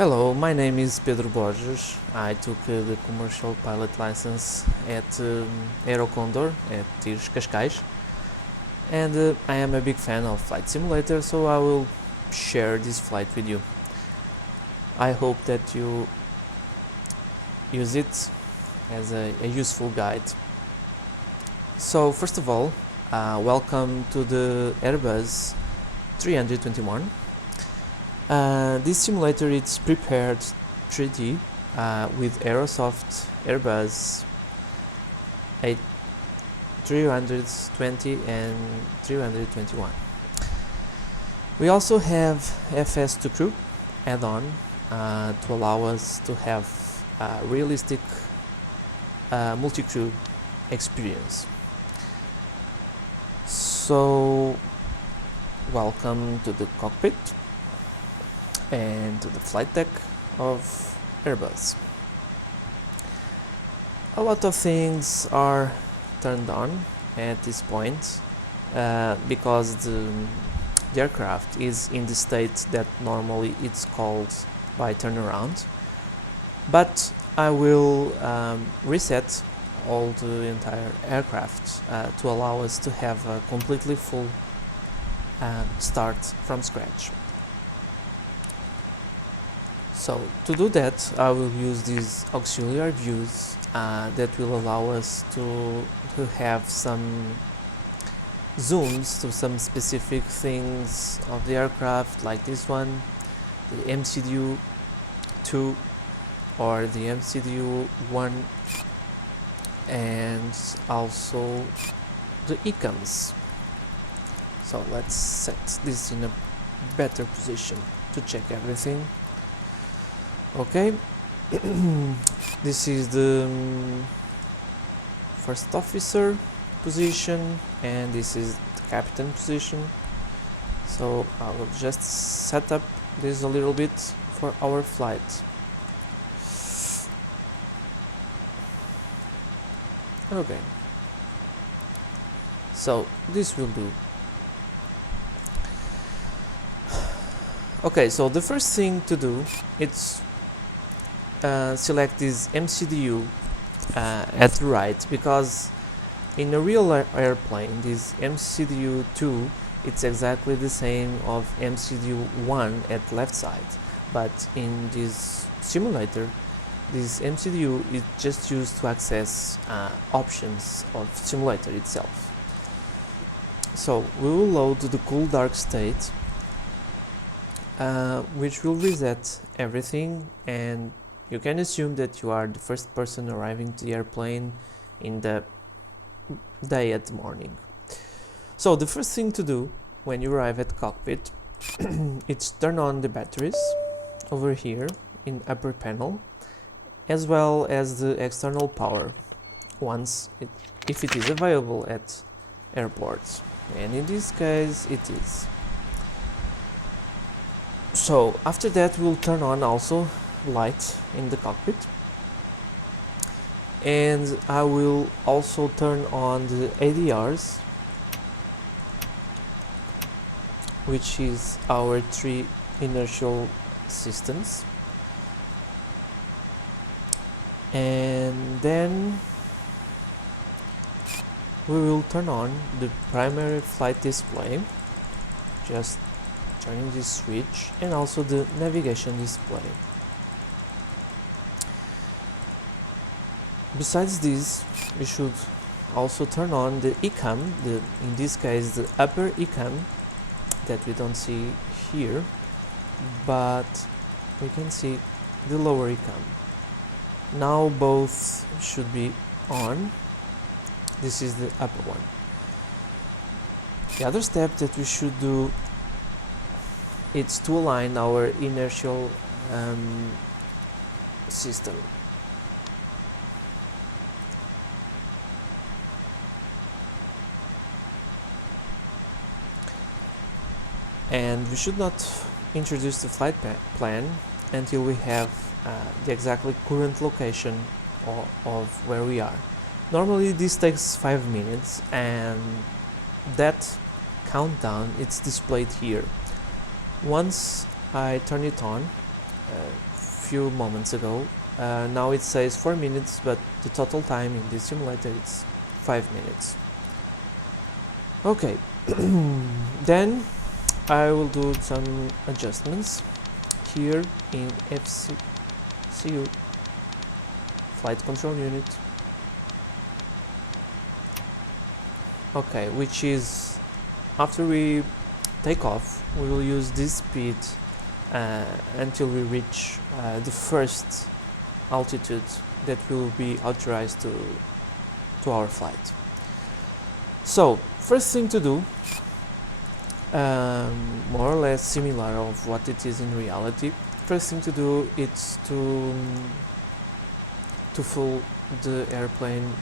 Hello, my name is Pedro Borges. I took the commercial pilot license at Aerocondor at Tiros Cascais, and I am a big fan of flight simulator, so I will share this flight with you. I hope that you use it as a useful guide. So first of all, welcome to the Airbus 321. This simulator is Prepar3D with Aerosoft Airbus A320 and 321. We also have FS2 crew add-on to allow us to have a realistic multi-crew experience. So welcome to the cockpit and to the flight deck of Airbus. A lot of things are turned on at this point because the aircraft is in the state that normally it's called by turnaround, but I will reset all the entire aircraft to allow us to have a completely full start from scratch. So to do that, I will use these auxiliary views that will allow us to have some zooms to some specific things of the aircraft, like this one, the MCDU 2 or the MCDU 1, and also the ECAMs. So let's set this in a better position to check everything. Okay, this is the first officer position and this is the captain position. So I will just set up this a little bit for our flight. Okay, so this will do. Okay, so the first thing to do is select this MCDU at the right, because in a real airplane this MCDU 2 it's exactly the same of MCDU 1 at left side, but in this simulator this MCDU is just used to access options of simulator itself. So we will load the cool dark state, which will reset everything, and you can assume that you are the first person arriving to the airplane in the day at the morning. So the first thing to do when you arrive at the cockpit is turn on the batteries over here in upper panel, as well as the external power if it is available at airports, and in this case it is. So after that we'll turn on also light in the cockpit, and I will also turn on the ADRs, which is our 3 inertial systems, and then we will turn on the primary flight display, just turning this switch, and also the navigation display. Besides this, we should also turn on the ECAM, in this case the upper ECAM that we don't see here, but we can see the lower ECAM. Now both should be on. This is the upper one. The other step that we should do is to align our inertial system. And we should not introduce the flight plan until we have the exactly current location of where we are. Normally this takes 5 minutes, and that countdown it's displayed here. Once I turn it on, few moments ago. Now it says 4 minutes, but the total time in this simulator is 5 minutes. Okay, then I will do some adjustments here in FCU flight control unit. Okay, which is after we take off, we will use this speed until we reach the first altitude that will be authorized to our flight. So first thing to do, more or less similar of what it is in reality. First thing to do is to fill the airplane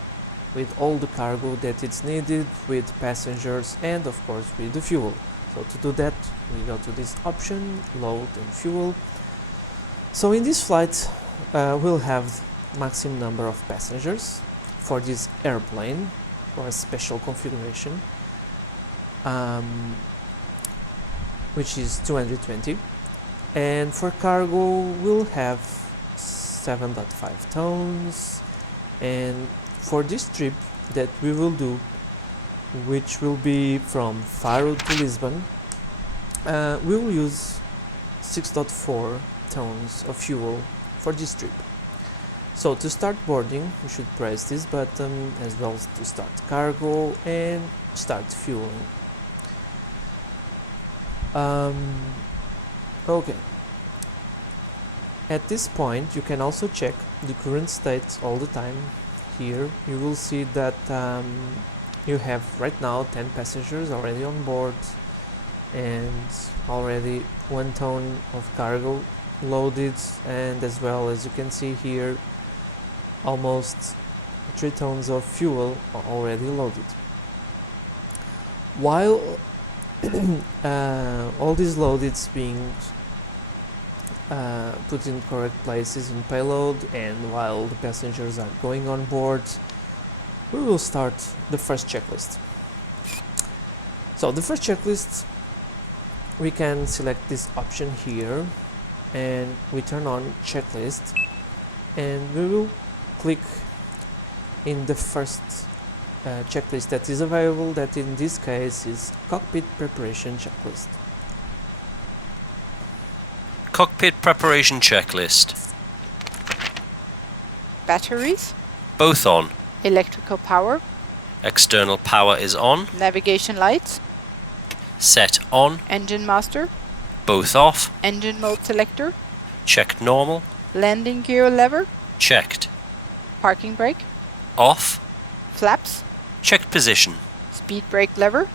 with all the cargo that it's needed, with passengers and of course with the fuel. So to do that, we go to this option, load and fuel. So in this flight, we'll have maximum number of passengers for this airplane, or a special configuration, which is 220, and for cargo we'll have 7.5 tons. And for this trip that we will do, which will be from Faro to Lisbon, we will use 6.4 tons of fuel for this trip. So to start boarding, we should press this button, as well as to start cargo and start fueling. Okay. At this point, you can also check the current state all the time. Here you will see that you have right now 10 passengers already on board and already 1 ton of cargo loaded, and as well as you can see here, almost 3 tons of fuel are already loaded. While all these loadeds being put in correct places in payload, and while the passengers are going on board, we will start the first checklist. So the first checklist, we can select this option here and we turn on checklist, and we will click in the first checklist that is available, that in this case is cockpit preparation checklist. Cockpit preparation checklist. Batteries. Both on. Electrical power. External power is on. Navigation lights. Set on. Engine master. Both off. Engine mode selector. Checked normal. Landing gear lever. Checked. Parking brake. Off. Flaps. Checked position. Speed brake lever.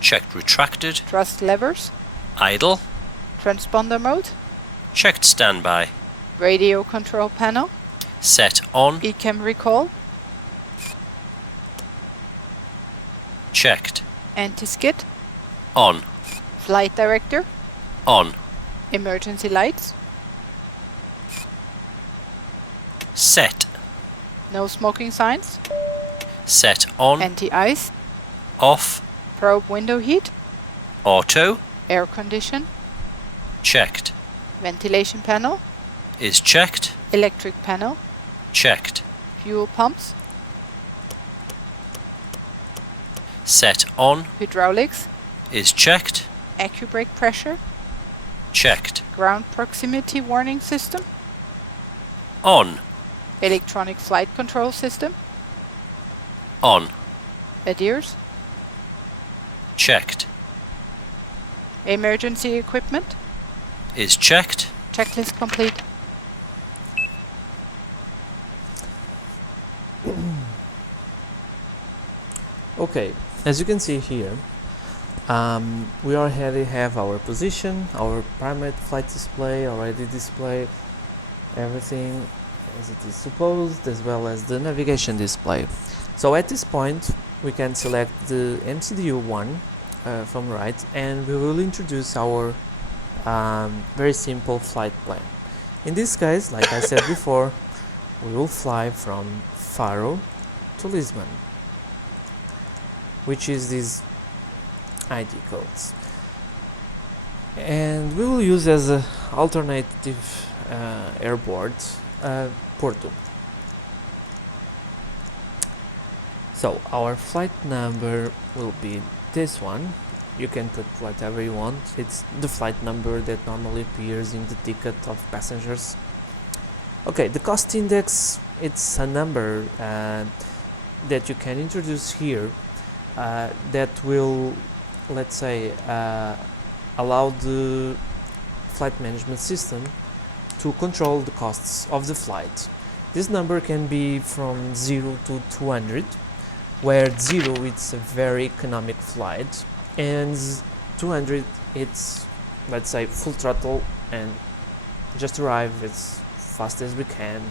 Checked retracted. Thrust levers. Idle. Transponder mode. Checked standby. Radio control panel. Set on. ECAM recall. Checked. Anti-skid. On. Flight director. On. Emergency lights. Set. No smoking signs. Set on. Anti-ice. Off. Probe window heat. Auto. Air condition. Checked. Ventilation panel. Is checked. Electric panel. Checked. Fuel pumps. Set on. Hydraulics. Is checked. Accu-brake pressure. Checked. Ground proximity warning system. On. Electronic flight control system. On. ADIRS. Checked. Emergency equipment. Is checked. Checklist complete. Okay, as you can see here, we already have our position, our primary flight display already displayed, everything as it is supposed, as well as the navigation display. So at this point we can select the MCDU1 from right, and we will introduce our very simple flight plan. In this case, like I said before, we will fly from Faro to Lisbon, which is these ID codes, and we will use as a alternative airport, Porto. So our flight number will be this one. You can put whatever you want. It's the flight number that normally appears in the ticket of passengers. Okay, the cost index, it's a number that you can introduce here that will, let's say, allow the flight management system to control the costs of the flight. This number can be from 0 to 200, where 0 it's a very economic flight and 200 it's, let's say, full throttle and just arrive as fast as we can.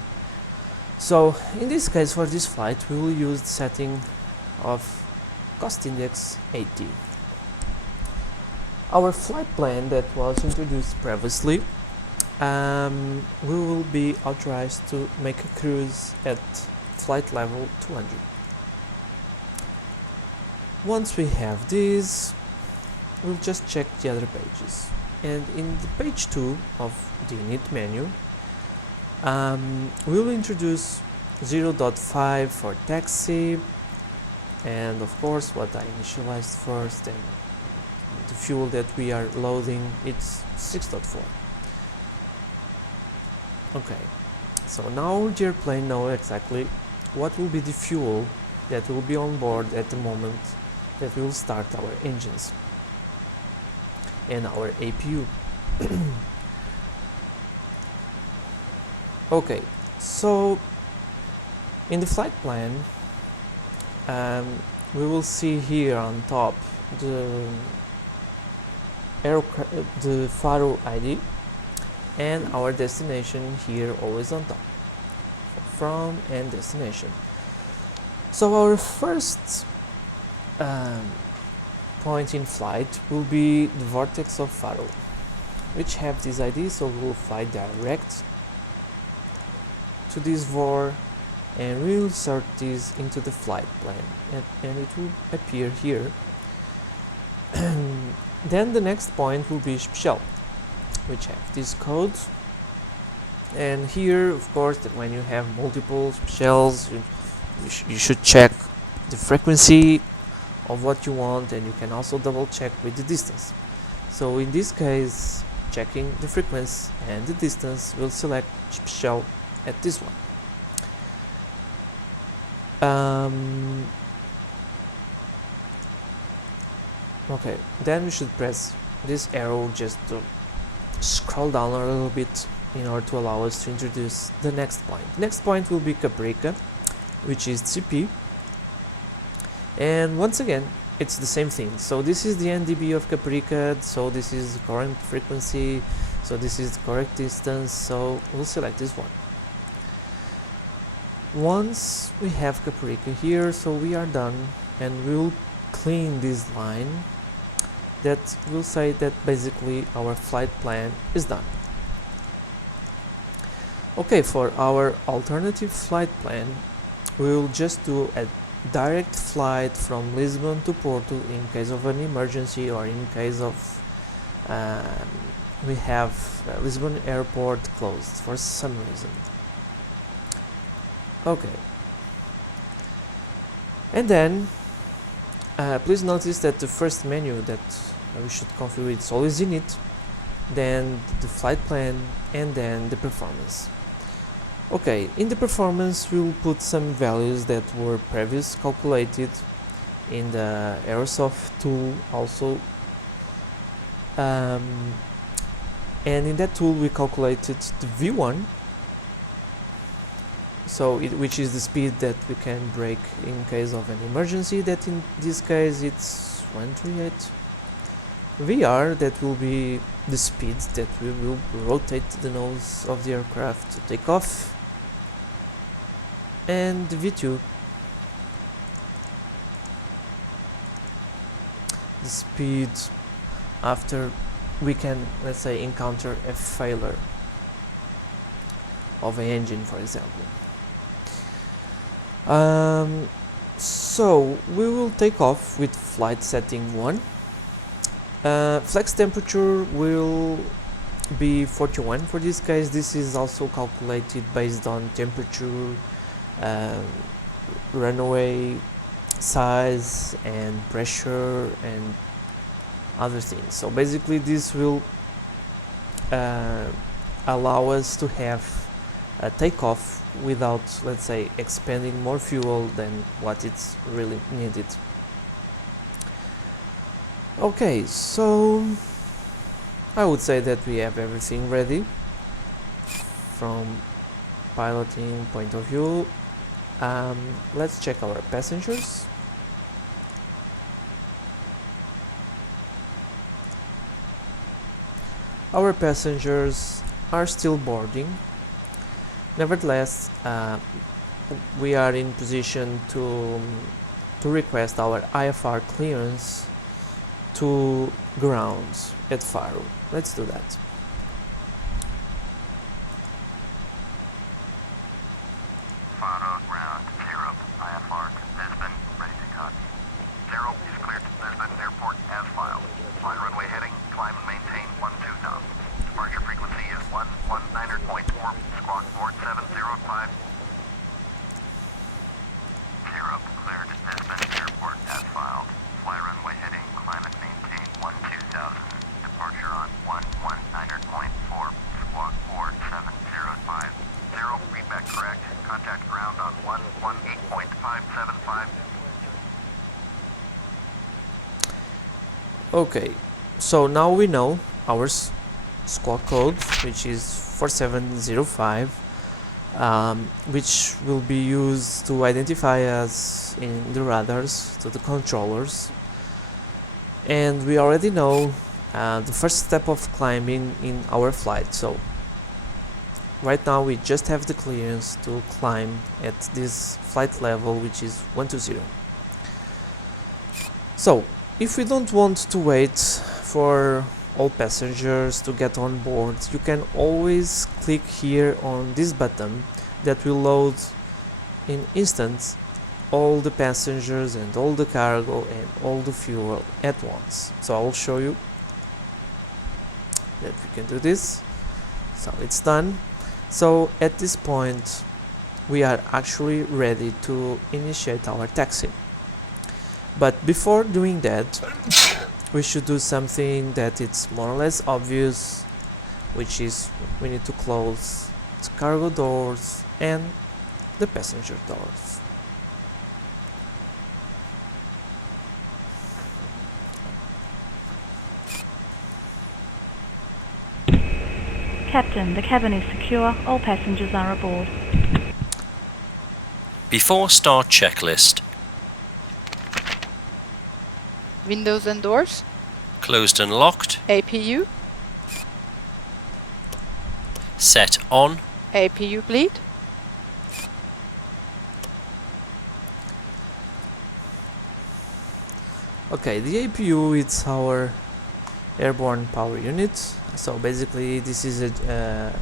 So in this case, for this flight we will use the setting of cost index 80. Our flight plan that was introduced previously, we will be authorized to make a cruise at flight level 200. Once we have this, we'll just check the other pages, and in the page 2 of the init menu, we will introduce 0.5 for taxi, and of course what I initialized first, and the fuel that we are loading, it's 6.4. Okay, so now the airplane knows exactly what will be the fuel that will be on board at the moment that we will start our engines and our APU. Okay, so in the flight plan, we will see here on top the FARO ID and our destination here always on top, from and destination. So our first point in flight will be the vortex of FARO, which have this ID, so we will fly direct to this VOR and we will insert this into the flight plan, and it will appear here. Then the next point will be Special, which have this code, and here of course that when you have multiple specials, you should check the frequency of what you want, and you can also double check with the distance. So in this case, checking the frequency and the distance, we'll select Special at this one. Okay, then we should press this arrow just to scroll down a little bit in order to allow us to introduce the next point. Next point will be Caprica, which is CP, and once again it's the same thing. So this is the NDB of Caprica, so this is the current frequency, so this is the correct distance, so we'll select this one. Once we have Caprica here, so we are done, and we'll clean this line that will say that basically our flight plan is done. Okay, for our alternative flight plan, we will just do a direct flight from Lisbon to Porto in case of an emergency, or in case of we have Lisbon airport closed for some reason. Okay, and then please notice that the first menu that we should configure is always init, then the flight plan, and then the performance. Okay, in the performance we will put some values that were previously calculated in the Aerosoft tool also, and in that tool we calculated the V1, so which is the speed that we can break in case of an emergency, that in this case it's 138. VR, that will be the speed that we will rotate the nose of the aircraft to take off, and the V2, the speed after we can, let's say, encounter a failure of an engine, for example. So we will take off with flight setting 1. Flex temperature will B41 for this case. This is also calculated based on temperature, runway size and pressure and other things. So basically this will allow us to have a takeoff without, let's say, expending more fuel than what it's really needed. Okay, so I would say that we have everything ready from piloting point of view. Let's check our passengers. Our passengers are still boarding. Nevertheless, we are in position to request our IFR clearance to ground at Faro. Let's do that. Faro ground 0, IFR Lisbon, ready to copy. 0 is cleared to Lisbon Airport as filed. Flying runway heading, climb and maintain 12,000. Departure frequency is 119.4, squawk board 705. 0, cleared to Lisbon Airport as filed. Fly runway heading, climb and maintain 12,000. Departure on 119.4, squawk board 705. 0, feedback correct. Contact ground on 118.575. Okay, so now we know our squawk code, which is 4705, which will be used to identify us in the radars to the controllers. And we already know the first step of climbing in our flight. So right now we just have the clearance to climb at this flight level, which is 120. So if we don't want to wait for all passengers to get on board, you can always click here on this button that will load in instant all the passengers and all the cargo and all the fuel at once. So I will show you that we can do this. So it's done. So at this point we are actually ready to initiate our taxi. But before doing that, we should do something that it's more or less obvious, which is we need to close the cargo doors and the passenger doors. Captain, the cabin is secure. All passengers are aboard. Before start checklist. Windows and doors. Closed and locked. APU. Set on. APU bleed. Okay, the APU is our airborne power unit. So basically this is a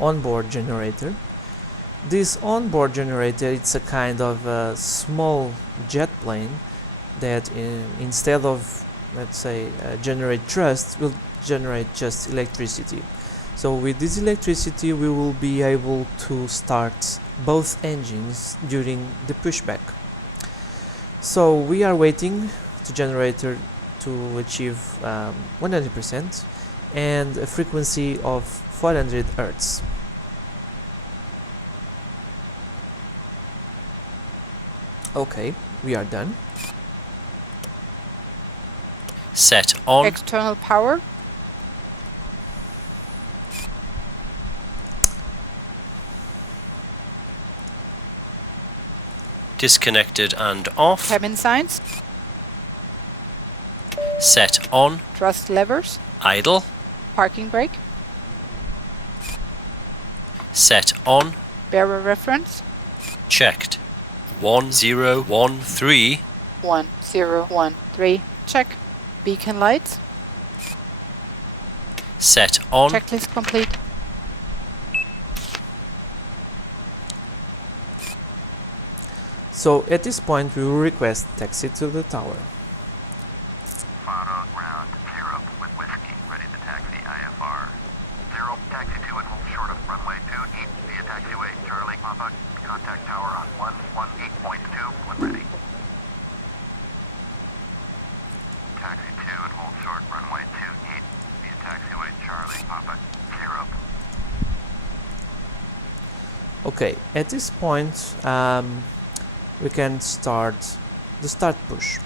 onboard generator. This onboard generator, it's a kind of a small jet plane that instead of, let's say, generate thrust, will generate just electricity. So with this electricity we will be able to start both engines during the pushback. So we are waiting the generator to achieve 100% and a frequency of 400 Hz. Okay, we are done. Set on. External power. Disconnected and off. Cabin signs. Set on. Thrust levers. Idle. Parking brake. Set on. Bearer reference. Checked. 1013. 1013. Check. Beacon lights. Set on. Checklist complete. So at this point we will request taxi to the tower. Faro ground 0 with whiskey, ready to taxi IFR. Okay, at this point we can start the start push.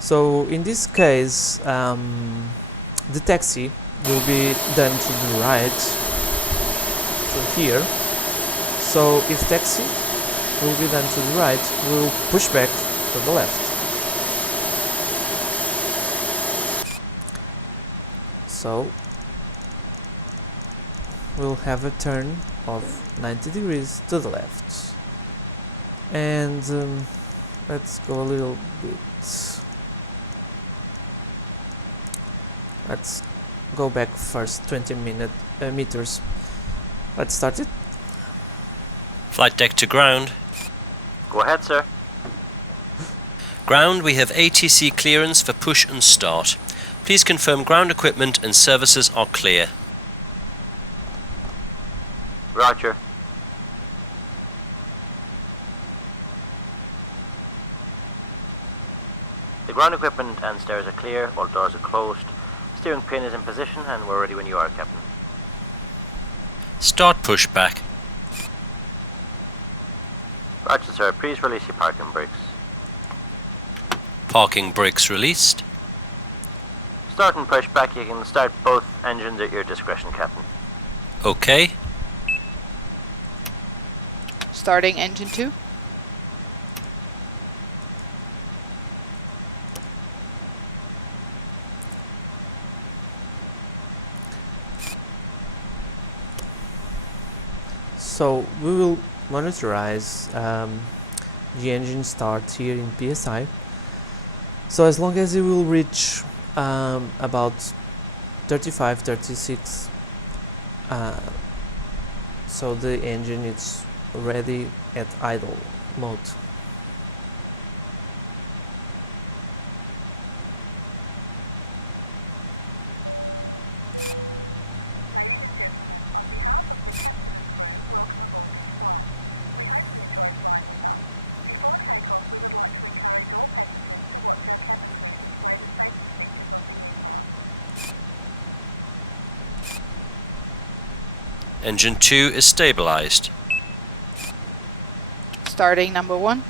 So in this case the taxi will be done to the right, to here. So if taxi will be done to the right, we'll push back to the left. So we'll have a turn of 90 degrees to the left. And let's go a little bit. Let's go back first 20 meters. Let's start it. Flight deck to ground. Go ahead, sir. Ground, we have ATC clearance for push and start. Please confirm ground equipment and services are clear. Roger. The ground equipment and stairs are clear, all doors are closed. Steering pin is in position and we're ready when you are, Captain. Start pushback. Roger, sir. Please release your parking brakes. Parking brakes released. Start and pushback. You can start both engines at your discretion, Captain. OK. Starting engine 2. So we will monitorize the engine start here in PSI. So as long as it will reach about 35, 36, so the engine is ready at idle mode. Engine 2 is stabilized. Starting number 1.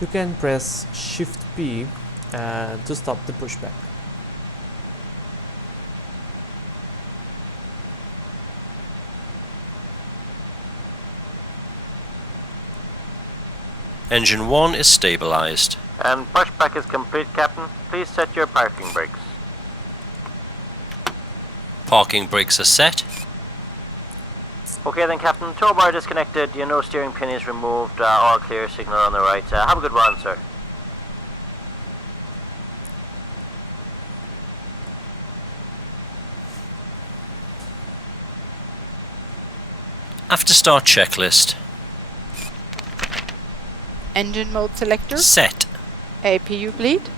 You can press Shift P to stop the pushback. Engine 1 is stabilized. And pushback is complete, Captain. Please set your parking brakes. Parking brakes are set. Okay then, Captain. Tow bar disconnected. You know steering pin is removed. All clear. Signal on the right. Have a good run, sir. After start checklist. Engine mode selector. Set. Apu Bleed.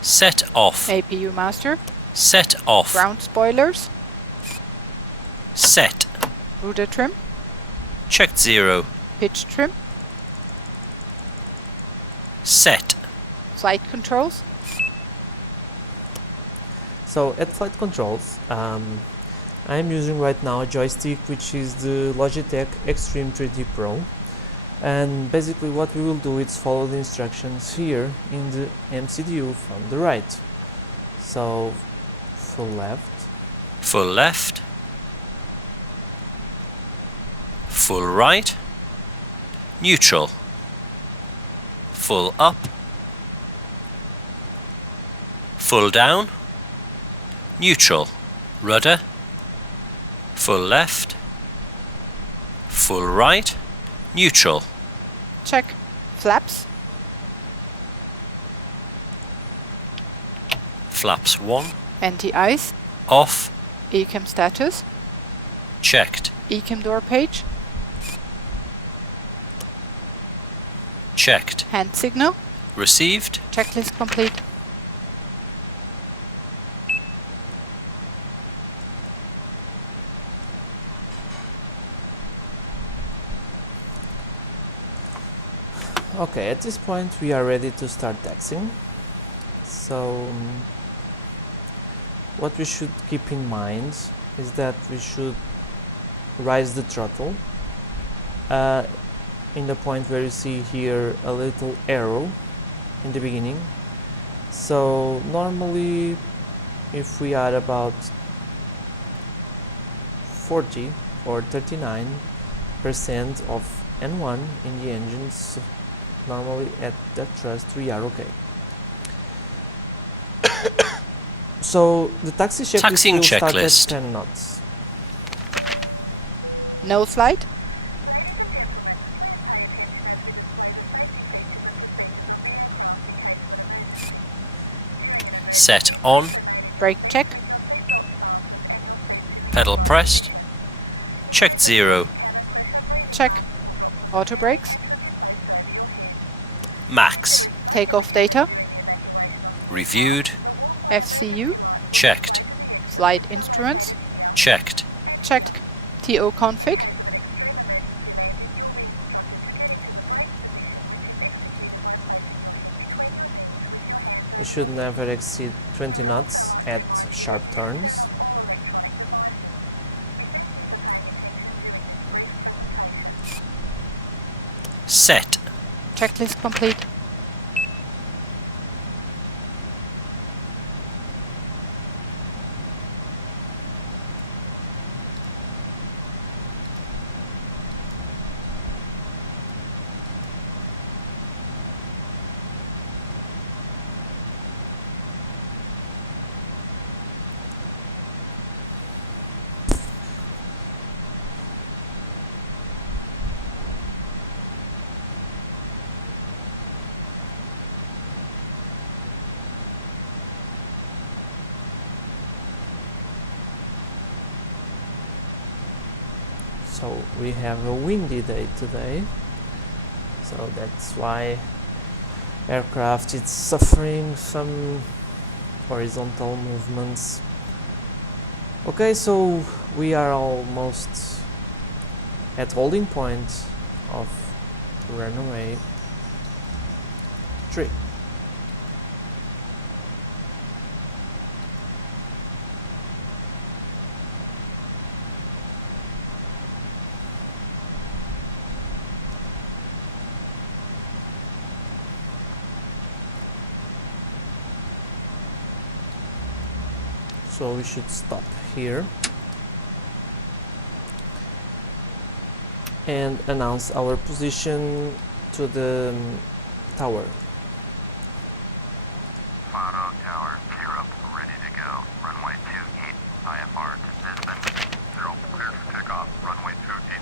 Set off. APU master. Set off. Ground spoilers. Set. Rudder trim. Checked 0. Pitch trim. Set. Flight controls. So at flight controls, I am using right now a joystick, which is the Logitech Extreme 3D Pro, and basically what we will do is follow the instructions here in the MCDU from the right. So full left, Full left. Full right. Neutral. Full up. Full down. Neutral. Rudder. Full left. Full right. Neutral. Check. Flaps. Flaps 1. Anti-ice. Off. ECAM status. Checked. ECAM door page. Checked. Hand signal. Received. Checklist complete. Okay, at this point we are ready to start taxiing. So what we should keep in mind is that we should raise the throttle in the point where you see here a little arrow in the beginning. So normally if we are about 40 or 39% of N1 in the engines, normally at that thrust we are okay. So the taxi checklist Taxiing will start at checklist. 10 knots. No slide. Set on. Brake check. Pedal pressed. Checked 0. Check. Auto brakes. Max. Takeoff data. Reviewed. FCU. Checked. Flight instruments. Checked. Check. TO config. We should never exceed 20 knots at sharp turns. Set. Checklist complete. So we have a windy day today, so that's why aircraft is suffering some horizontal movements. Okay, so we are almost at holding point of runway 3. So we should stop here and announce our position to the tower. Faro Tower, clear up, ready to go. Runway 28, IFR to Lisbon. 0, clear for takeoff. Runway 28.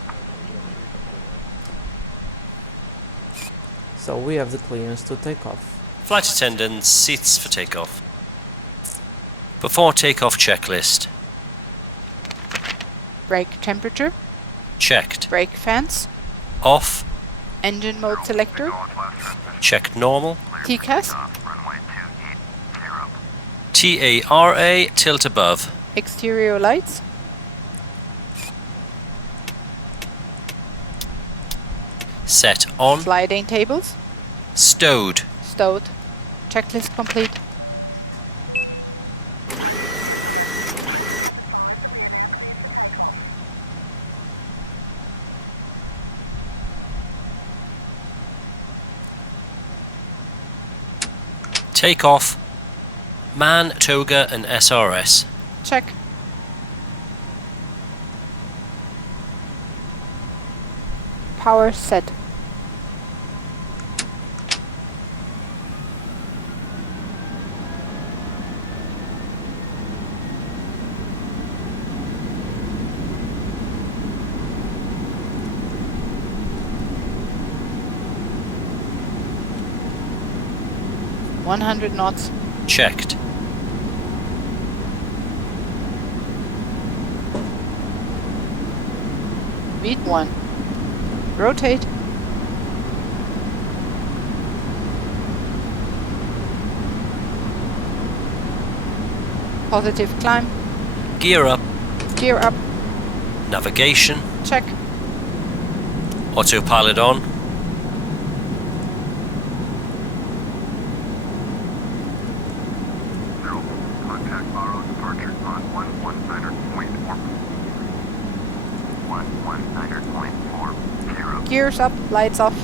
So we have the clearance to take off. Flight attendants, seats for takeoff. Before takeoff checklist. Brake temperature. Checked. Brake fans. Off. Engine mode selector. Go on flash transmission. Checked normal. Clear for TCAS. takeoff. Runway 28, clear up. TARA, tilt above. Exterior lights. Set on. Sliding tables. Stowed. Stowed. Checklist complete. Takeoff. Man, toga and SRS. Check. Power set. 100 knots. Checked. Beat 1. Rotate. Positive climb. Gear up. Gear up. Navigation. Check. Autopilot on. Zero. Contact borrow departure on 119.4. 119.40. Gears up. Lights off.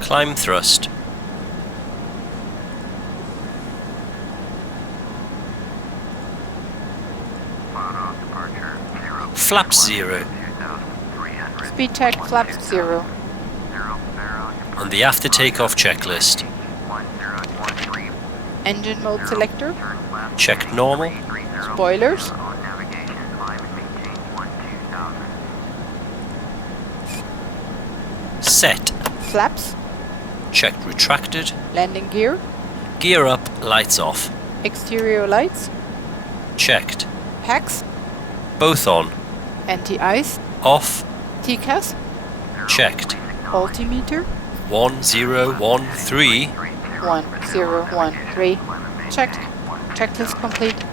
Climb thrust. Borrow departure 0. Flaps 0. 2,300. Speed check. Flaps 0. 0. On the after takeoff checklist. 1013. Engine mode selector. Turn left. Checked normal. Spoilers. On navigation, climb and maintain 12,000. Set. Flaps. Checked retracted. Landing gear. Gear up, lights off. Exterior lights. Checked. Packs. Both on. Anti-ice. Off. TCAS. Checked. Altimeter. 1013. 1013. Checked. Checklist complete.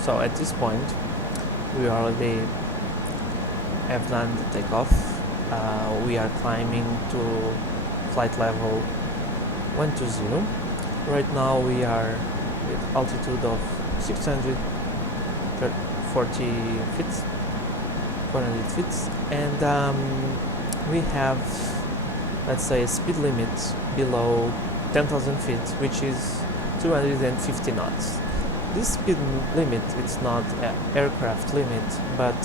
So at this point, we already have done the takeoff. We are climbing to flight level 120. Right now we are with altitude of 640 feet, 400 feet, and we have, let's say, a speed limit below 10,000 feet, which is 250 knots. This speed limit is not an aircraft limit, but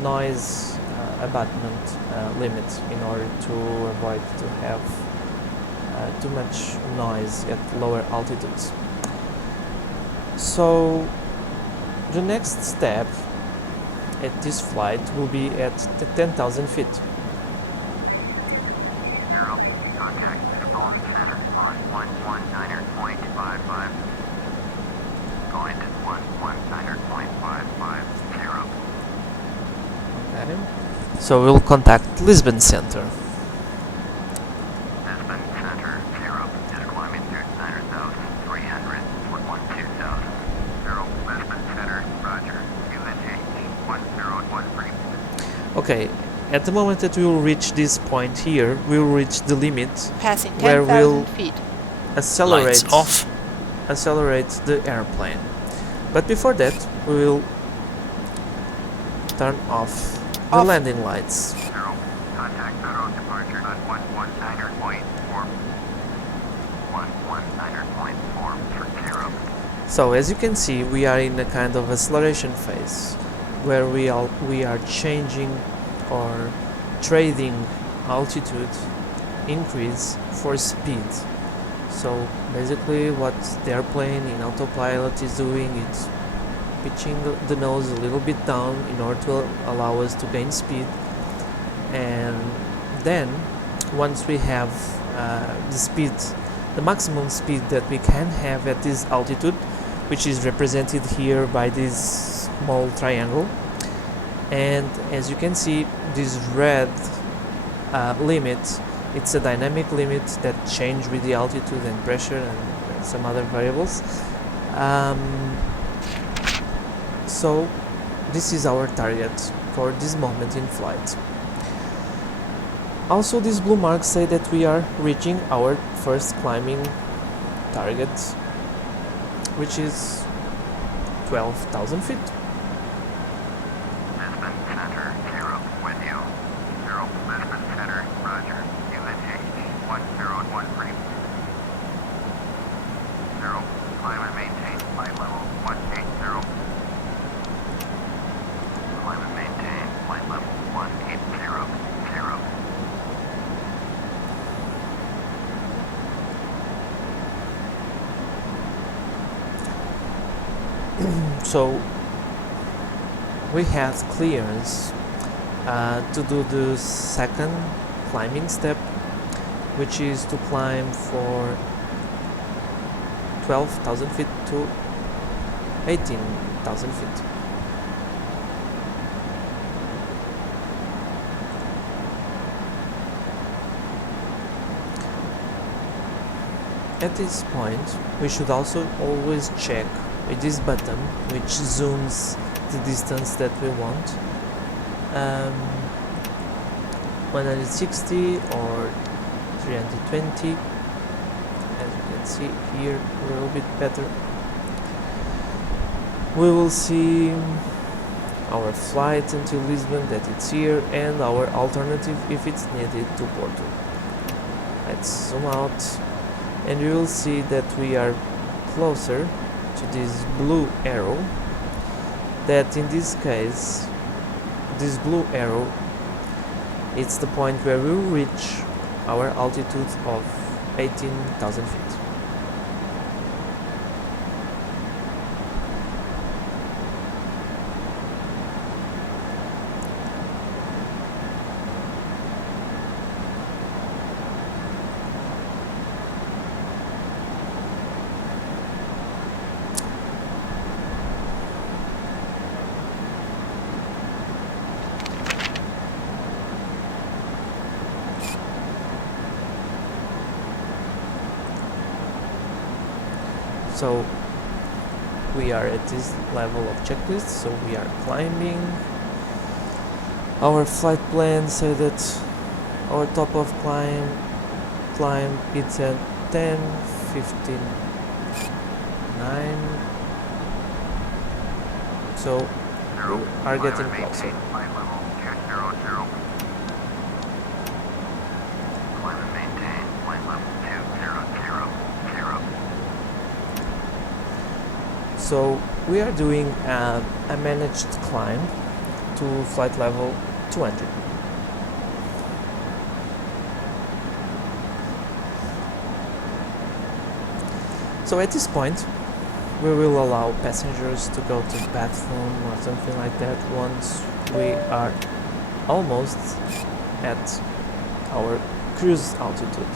noise abatement limit, in order to avoid to have too much noise at lower altitudes. So the next step at this flight will be at 10,000 feet. 0. Contact Spawn Center on 119.55. Going to 119.550. Okay. So we'll contact Lisbon Center. Lisbon Center 0 is climbing through 9,300 for 12,000. 0. Lisbon Center, roger. UNH 1013. Okay, at the moment that we will reach this point here, we will reach the limit Passing where 10,000 we'll feet. accelerate Lights off. the airplane. But before that, we will turn off the Off. landing lights. 0. Contact Federal Departure on 119.4. 119.4 for 0. So as you can see, we are in a kind of acceleration phase where we are changing or trading altitude increase for speed. So basically what the airplane in autopilot is doing is pitching the nose a little bit down in order to allow us to gain speed, and then once we have the maximum speed that we can have at this altitude, which is represented here by this small triangle, and as you can see, this red limit, it's a dynamic limit that changes with the altitude and pressure and some other variables. So this is our target for this moment in flight. Also, these blue marks say that we are reaching our first climbing target, which is 12,000 feet. Lisbon Center So we have clearance to do the second climbing step, which is to climb for 12,000 feet to 18,000 feet. At this point, we should also always check with this button, which zooms the distance that we want, 160 or 320, as you can see here a little bit better. We will see our flight until Lisbon, that it's here, and our alternative if it's needed to Porto. Let's zoom out, and you will see that we are closer to this blue arrow, that in this case, this blue arrow, it's the point where we will reach our altitude of 18,000 feet. So we are at this level of checklist, so we are climbing. Our flight plan says that our top of climb it's at 10:59. So we are getting closer. Flight level 200. Climb and maintain flight level 200. So we are doing a managed climb to flight level 200. So at this point, we will allow passengers to go to the bathroom or something like that once we are almost at our cruise altitude.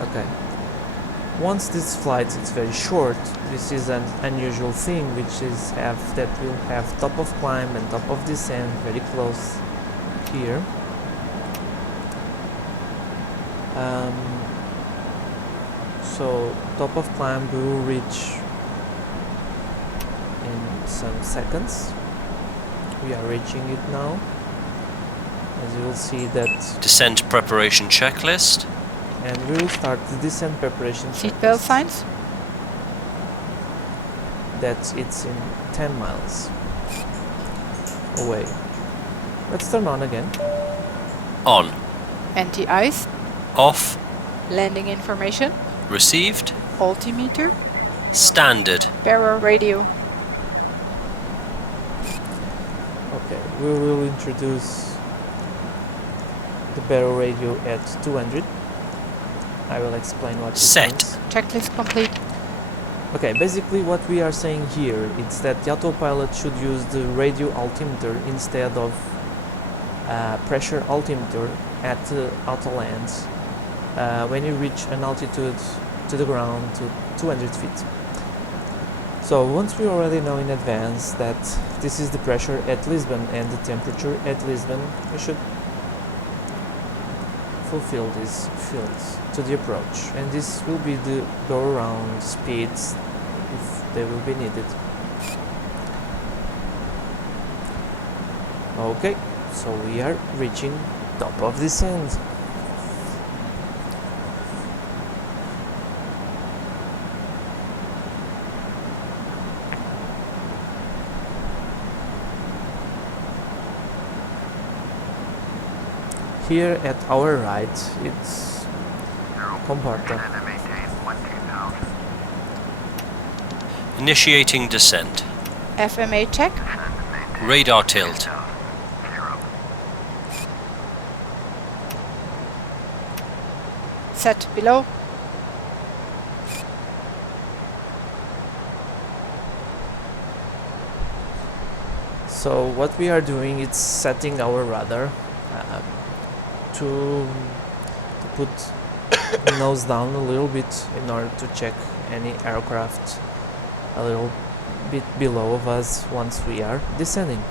Okay. Once this flight is very short, this is an unusual thing, which is that we'll have top of climb and top of descent very close here. So top of climb we will reach in some seconds. We are reaching it now. As you will see that Descent preparation checklist. and we will start the descent preparation Seatbelt checklist. signs. That it's in 10 miles away. Let's turn on again. On. Anti-ice. Off. Landing information. Received. Altimeter. Standard. Bearer radio. Okay, we will introduce the barrel radio at 200. I will explain what it Set. means. Checklist complete. Okay, basically what we are saying here is that the autopilot should use the radio altimeter instead of pressure altimeter at auto lands when you reach an altitude to the ground to 200 feet. So once we already know in advance that this is the pressure at Lisbon and the temperature at Lisbon, we should fulfill these fields to the approach, and this will be the go around speeds if they will be needed. Okay, so we are reaching top of descent. Here at our right, it's Comporta. And maintain 12,000. Initiating descent. FMA check. Radar tilt. 0. Set below. So what we are doing is setting our radar to put nose down a little bit in order to check any aircraft a little bit below of us once we are descending.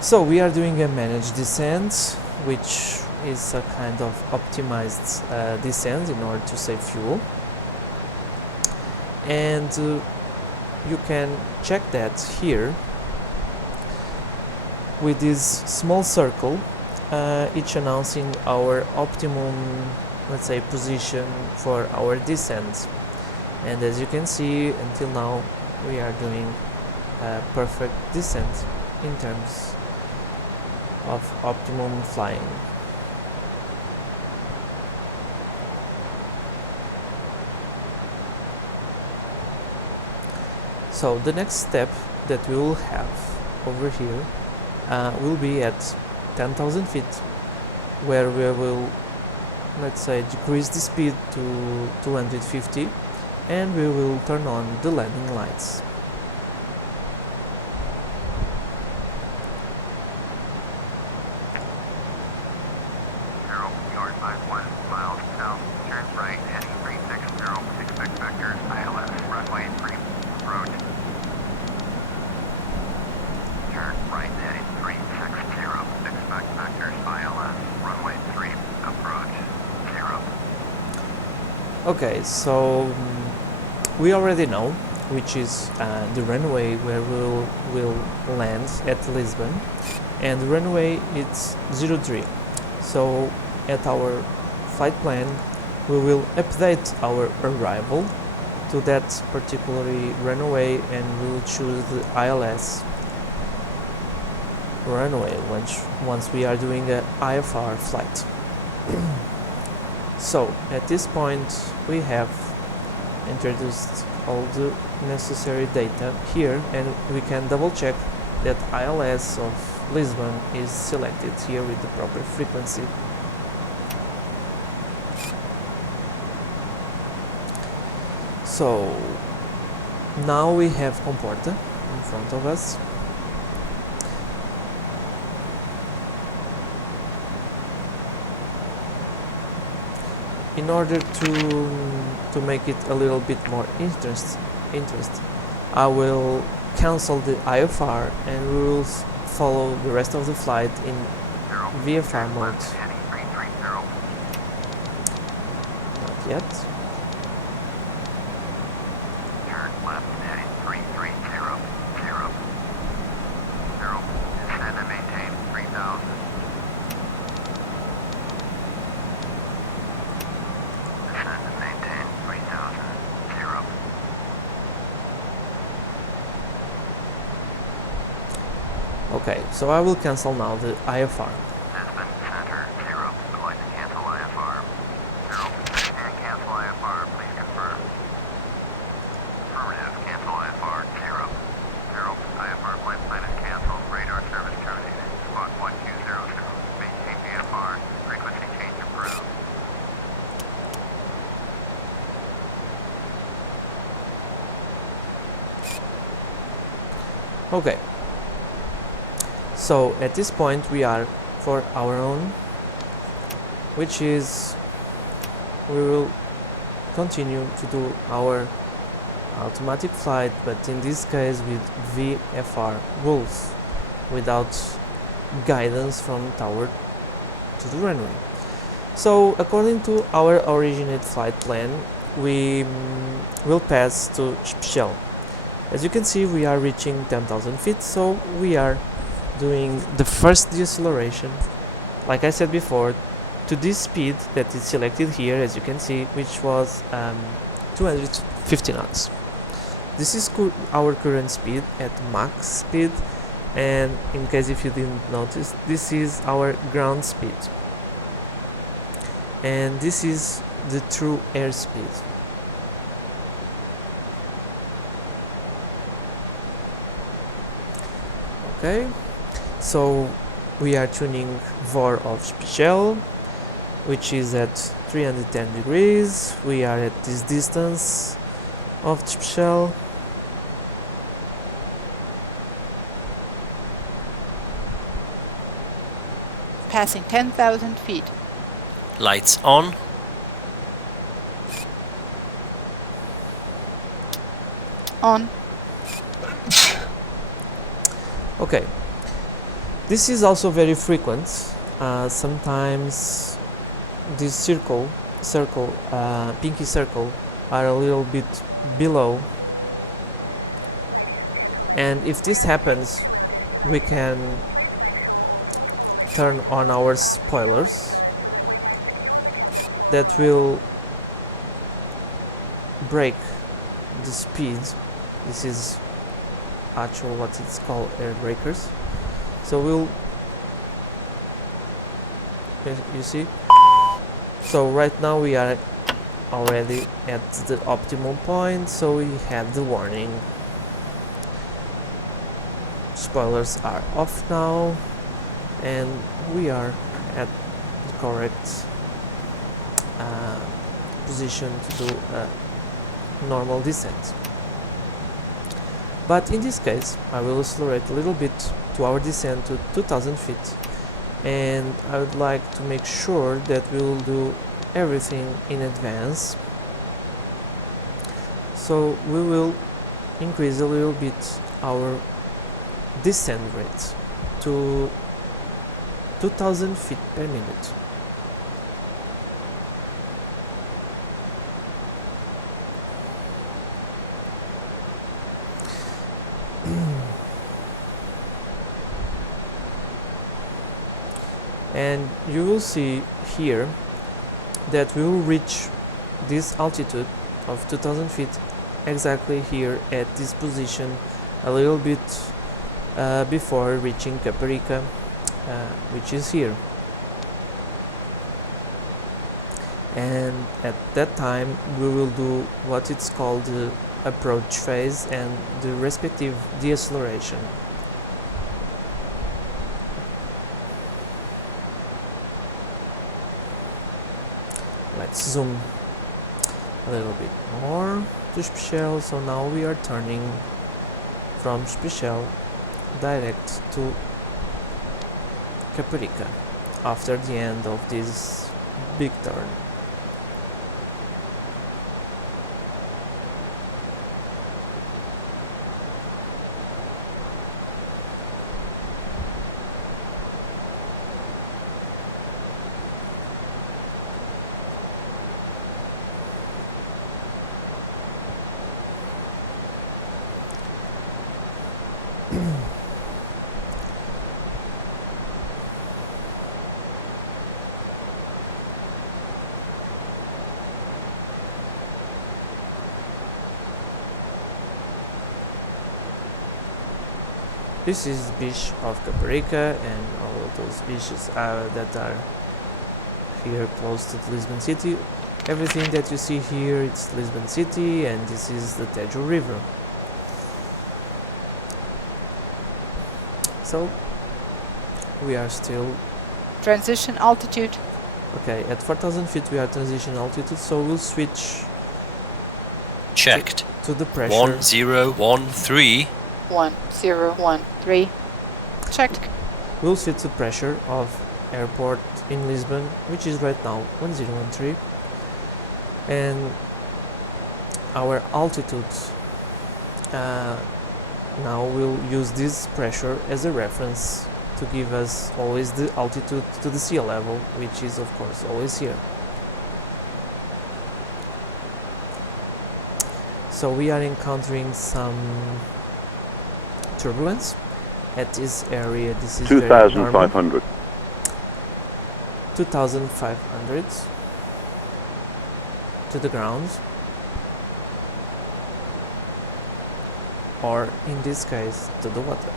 So we are doing a managed descent, which is a kind of optimized descent in order to save fuel, and you can check that here with this small circle, each announcing our optimum, let's say, position for our descent. And as you can see, until now we are doing a perfect descent in terms of optimum flying. So the next step that we will have over here will be at 10,000 feet, where we will, let's say, decrease the speed to 250, and we will turn on the landing lights. Yard 51 miles south. Turn right heading 360. Expect vectors ILS. Runway 3 approach. Turn right heading 360. Expect vectors ILS. Runway 3 approach. 0. Okay, so we already know which is the runway where we'll land at Lisbon, and the runway is 03. So at our flight plan we will update our arrival to that particular runway, and we'll choose the ILS runway once we are doing a IFR flight. So at this point we have introduced all the necessary data here, and we can double check that ILS of Lisbon is selected here with the proper frequency. So now we have Comporta in front of us. In order to make it a little bit more interest, I will cancel the IFR and we will follow the rest of the flight in VFR mode. Heading 330. Not yet. Turn left heading 330. 0. 0. Descend and maintain 3000. Descend and maintain 3000. 0. Okay, so I will cancel now the IFR. Lisbon Center 0. Would like to cancel IFR. 0. And cancel IFR. Please confirm. Affirmative. Cancel IFR. 0. 0. IFR flight plan is canceled. Radar service terminated. Squawk 1200. Maintain VFR. Frequency change approved. Okay. So at this point we are for our own, which is we will continue to do our automatic flight, but in this case with VFR rules, without guidance from tower to the runway. So according to our originate flight plan, we will pass to Special. As you can see, we are reaching 10,000 feet, so we are doing the first deceleration, like I said before, to this speed that is selected here, as you can see, which was 250 knots. This is our current speed at max speed, and in case if you didn't notice, this is our ground speed, and this is the true airspeed. Okay, so we are tuning VOR of Special, which is at 310 degrees. We are at this distance of Special. Passing 10,000 feet. Lights on. On. Okay, this is also very frequent. Sometimes this pinky circle are a little bit below, and if this happens, we can turn on our spoilers that will break the speed. This is actual what it's called air breakers. So you see, so right now we are already at the optimal point, so we have the warning. Spoilers are off now, and we are at the correct position to do a normal descent. But in this case, I will accelerate a little bit to our descent to 2000 feet, and I would like to make sure that we will do everything in advance. So we will increase a little bit our descent rate to 2000 feet per minute. And you will see here that we will reach this altitude of 2000 feet exactly here at this position, a little bit before reaching Caparica, which is here. And at that time we will do what it's called the approach phase and the respective deceleration. Let's zoom a little bit more to Special. So now we are turning from Special direct to Caparica after the end of this big turn. This is the beach of Caparica, and all of those beaches that are here close to the Lisbon city. Everything that you see here, it's Lisbon city, and this is the Tejo River. So we are still Transition altitude. okay at 4000 feet. We are transition altitude, so we'll switch Checked. to the pressure. 1013. 1013. Checked. We'll switch the pressure of airport in Lisbon, which is right now 1013, and our altitude. Now we'll use this pressure as a reference to give us always the altitude to the sea level, which is of course always here. So we are encountering some turbulence at this area. This is 2,500. 2,500 to the ground, or in this case to the water.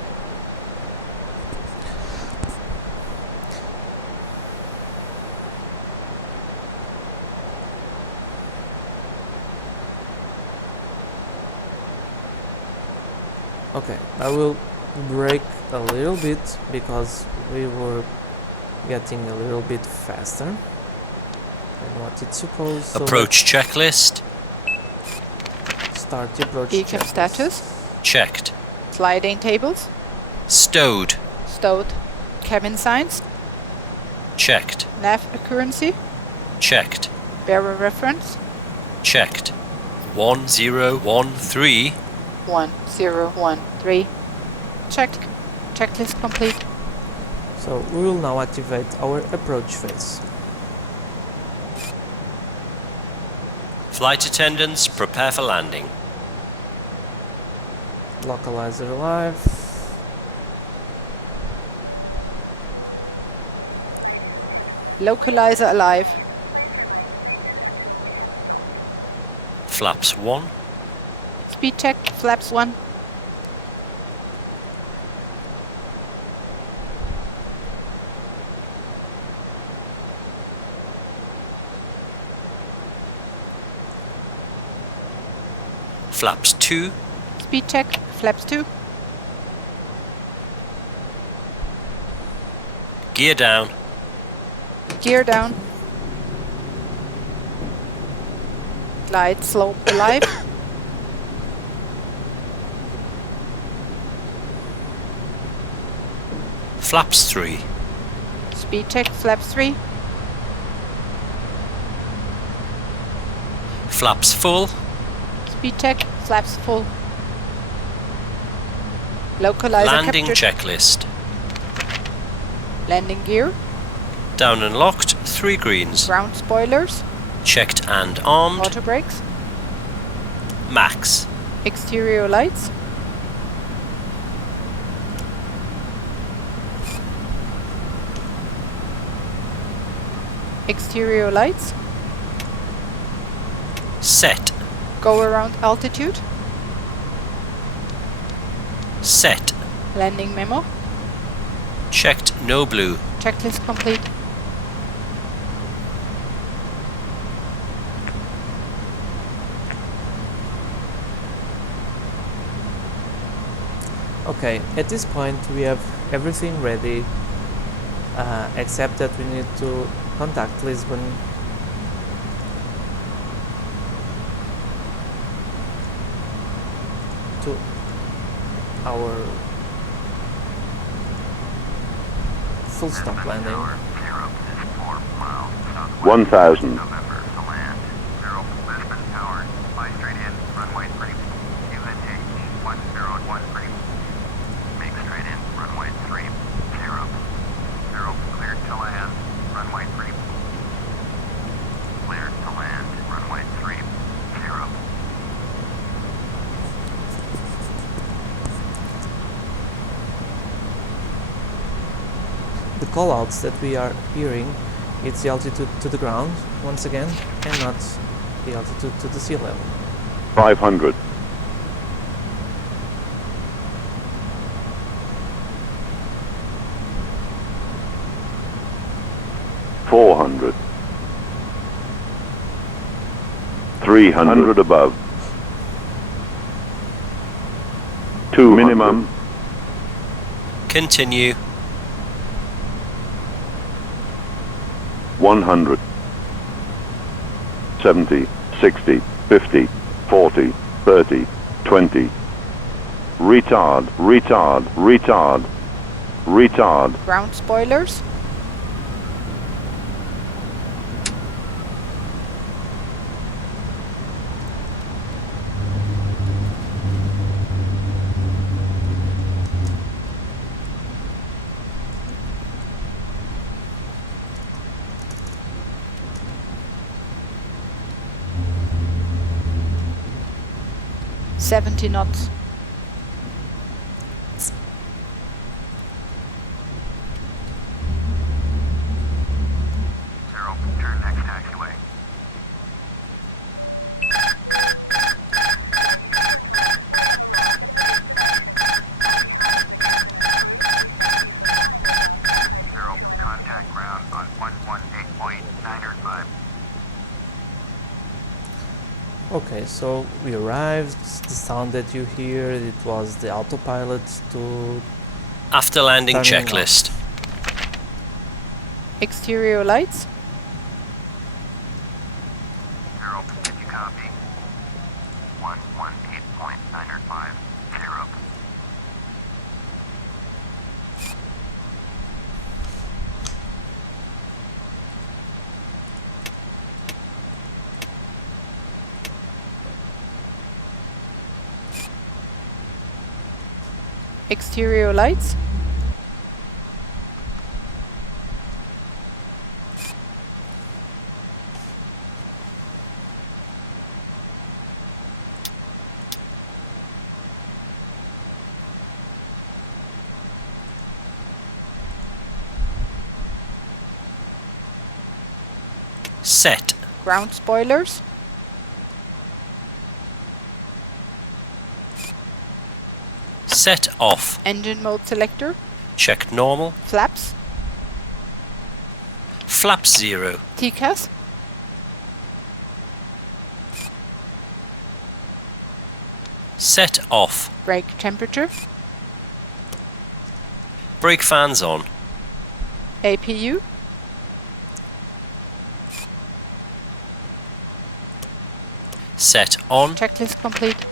Okay, I will brake a little bit because we were getting a little bit faster than what it's supposed. So Approach checklist. start the approach Beacon checklist. status. Checked. Sliding tables. Stowed. Stowed. Cabin signs. Checked. Nav accuracy. Checked. Bearer reference. Checked. 1013. 1013. Checked. Checklist complete. So we will now activate our approach phase. Flight attendants, prepare for landing. Localizer alive. Localizer alive. Flaps 1. Speed check. Flaps 1. Flaps 2. Speed check. Flaps 2. Gear down. Gear down. Glide slope alive. Flaps 3. Speed check. Flaps 3. Flaps full. Speed check. Flaps full. Localizer Landing captured. checklist. Landing gear. Down and locked, 3 greens. Ground spoilers. Checked and armed. Auto brakes. Max. Exterior lights. Exterior lights. Set. Go around altitude. Set. Landing memo. Checked no blue. Checklist complete. Okay, at this point we have everything ready, except that we need to contact Lisbon to our full stop landing. 1,000. November to land. 0 Lisbon Tower. Fly straight in. Runway 3. UNH 1013. Make straight in. Runway 3. 0. 0 cleared to land. Runway 3. Cleared to land. Runway 3. 0. The callouts that we are hearing, it's the altitude to the ground once again, and not the altitude to the sea level. 500. 400. 300 above. 2 minimum. Continue. 100. 70, 60, 50, 40, 30, 20. Retard, retard, retard, retard. Ground spoilers. $70 knots. Zero. Turn next taxiway. Zero. Contact ground on 118.905. Ok, Okay, so we arrived. The sound that you hear, it was the autopilot to After landing turning off. checklist. Exterior lights. Zero, did you copy? 118.950. Exterior lights. Set. Ground spoilers. Set off. Engine mode selector. Checked normal. Flaps. Flaps 0. TCAS. Set off. Brake temperature. Brake fans on. APU. Set on. Checklist complete.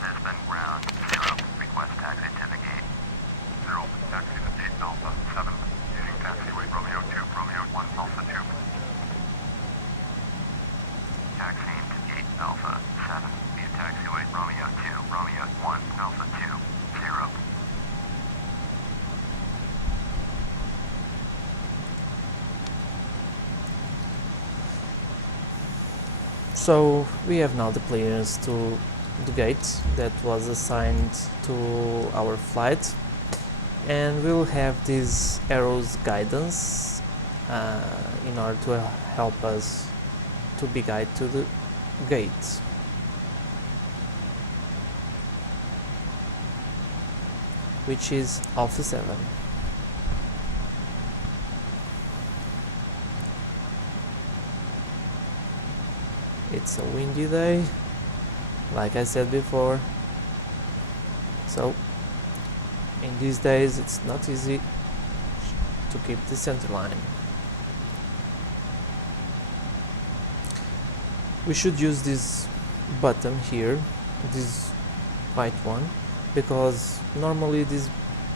Lisbon ground 0. Request taxi to the gate. 0. Taxi to gate Alpha 7. Using taxiway Romeo 2, Romeo 1, Alpha 2. Taxiing to gate Alpha 7. Via taxiway Romeo 2, Romeo 1, Alpha 2. 0. So we have now the clearance to the gate that was assigned to our flight, and we'll have this arrows guidance in order to help us to be guided to the gate. Which is Alpha 7. It's a windy day, like I said before, so in these days it's not easy to keep the center line. We should use this button here, this white one, because normally this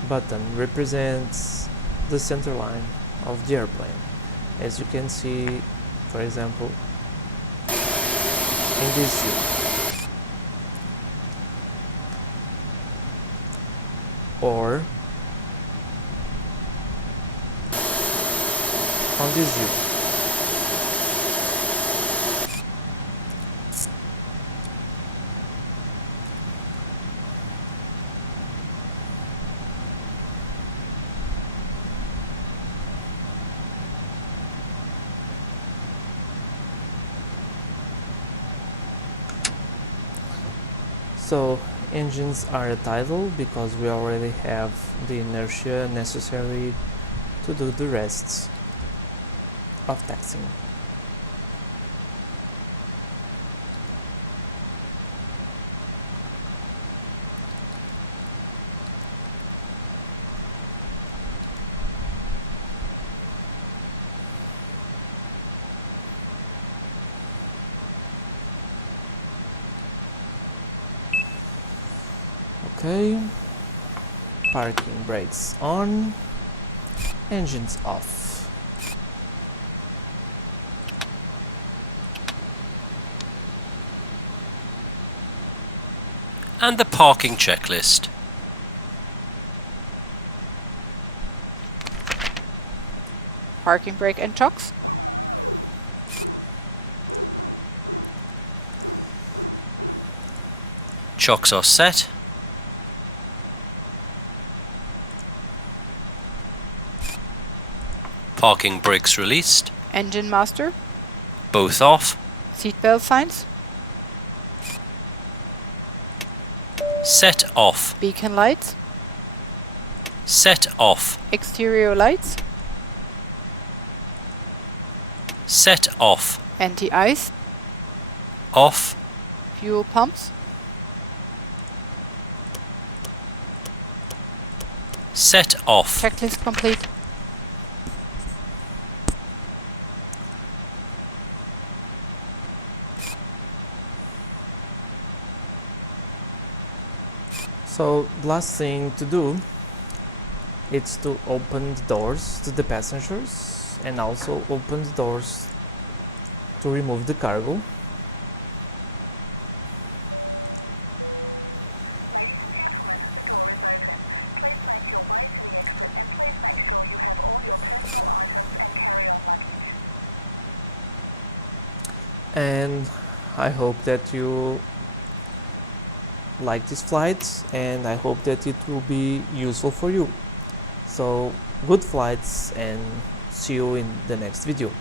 button represents the center line of the airplane, as you can see, for example, in this view, or on this view. So engines are at idle because we already have the inertia necessary to do the rest of taxiing. Okay, parking brakes on, engines off. And the parking checklist. Parking brake and chocks. Chocks are set. Parking brakes released. Engine master. Both off. Seatbelt signs. Set off. Beacon lights. Set off. Exterior lights. Set off. Anti-ice. Off. Fuel pumps. Set off. Checklist complete. So the last thing to do is to open the doors to the passengers and also open the doors to remove the cargo. And I hope that you like this flight, and I hope that it will be useful for you. So good flights, and see you in the next video.